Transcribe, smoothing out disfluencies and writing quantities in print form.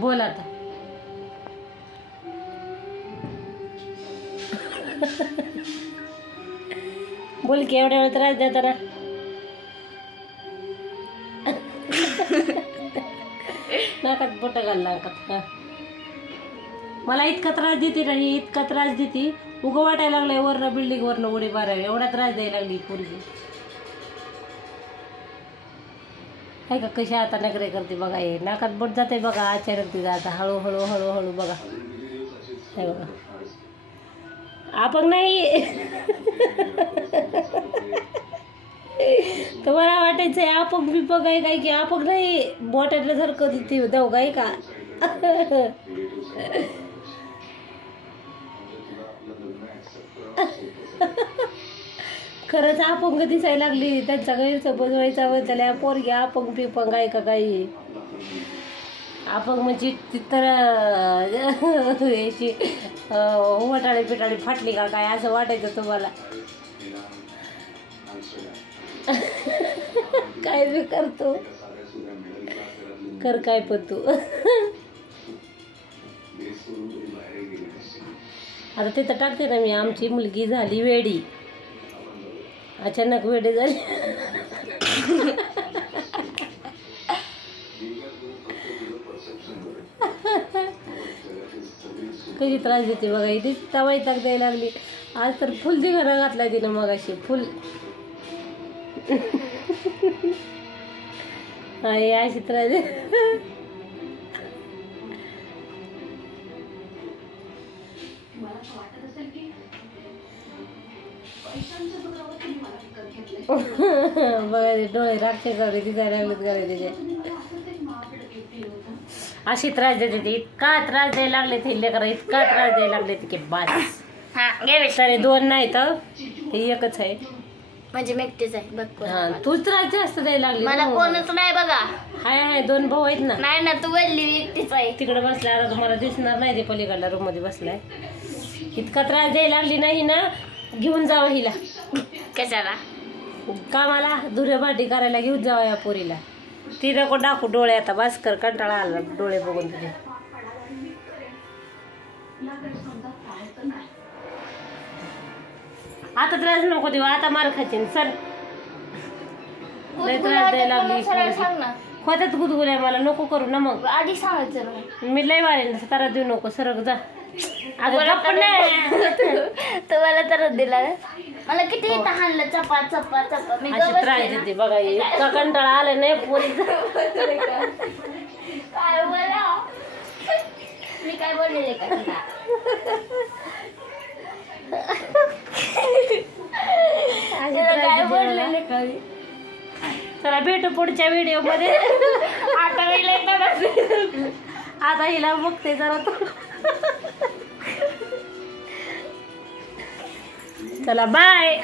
बोल आता. बोल की एवढ्या वेळ त्रास देता ना. नाकात बोट घाल नाकात. मला इतका त्रास देते नाही, इतका त्रास देते. उगं वाटायला लागलंय वरनं बिल्डिंग वरनं उडी मारावी, एवढा त्रास द्यायला लागली पोरगी. आहे का कशी आता नखरे करते बघा. हे नाकात बोट जाते बघा अचानक तिथं. आता हळूहळू हळूहळू बघा. हे बघा आपण नाही. तुम्हाला वाटायचंय आपण बिपक आहे काय की आपण नाही. बोटातलं सारखं तिथे जाऊ काय का. खरंच अपंग दिसायला लागली. त्यांचा गैरसमज व्हायचा व त्याला पोरगी अपंग पिपंग आहे का काही. अपंग म्हणजे तर याची वटाळी पिटाळी फाटली का काय असं वाटायचं तुम्हाला. काय बी करतो कर काय पण तू. आता तिथं टाकते ना मी. आमची मुलगी झाली वेडी. अचानक वेडी झाली. कधी त्रास देते बघा. इथे तवाई टाक द्यायला लागली. आज तर फुल दिघाना घातला तिनं मग अशी फुल. अशी त्रास दे. बघा ते डोळे राक्षस दिसायला लागलेत घरी तिचे. अशी त्रास देते ती. इतका त्रास द्यायला लागले ते लेकरं. इतका त्रास द्यायला लागले की बस. तरी दोन नाही तर हे एकच आहे. म्हणजे मी एकटीच आहे बघ. हा तूच त्रास जास्त द्यायला लागली. मला कोणच नाही बघा. हाय हाय दोन भाऊ आहेत ना. नाही ना तू बोलली एकटीच आहे. तिकडे बसलाय आता तुम्हाला दिसणार नाही. ते पलीकडल्या रूम मध्ये बसलाय. इतका त्रास द्यायला लागली नाही ना. घेऊन जावं हिला. कशाला कामाला धुरे भाटी करायला घेऊन जावं या पोरीला. ती नको दाखवू डोळे. आता बस कर कंटाळा आला डोळे बघून तुझे. आता त्रास नको देऊ. आता मार खाचीन सर. लय त्रास द्यायला लागली. खोत्यात गुदगुल्या मला नको करू ना मग. आधी सांगायचं मी लय वारेन तारा देऊ नको. सरक जा. अगं तुम्हाला तर दिला. मला किती हाणलं चपा चपा चपा. मी त्रास देते बघा. इतका कंटाळा आला नाही पोरीचा. काय बोला मी काय बोललेले का तुला. काय बोललेले का. चला भेटू पुढच्या व्हिडिओ मध्ये. आता हिला बघते जरा तू. चला बाय.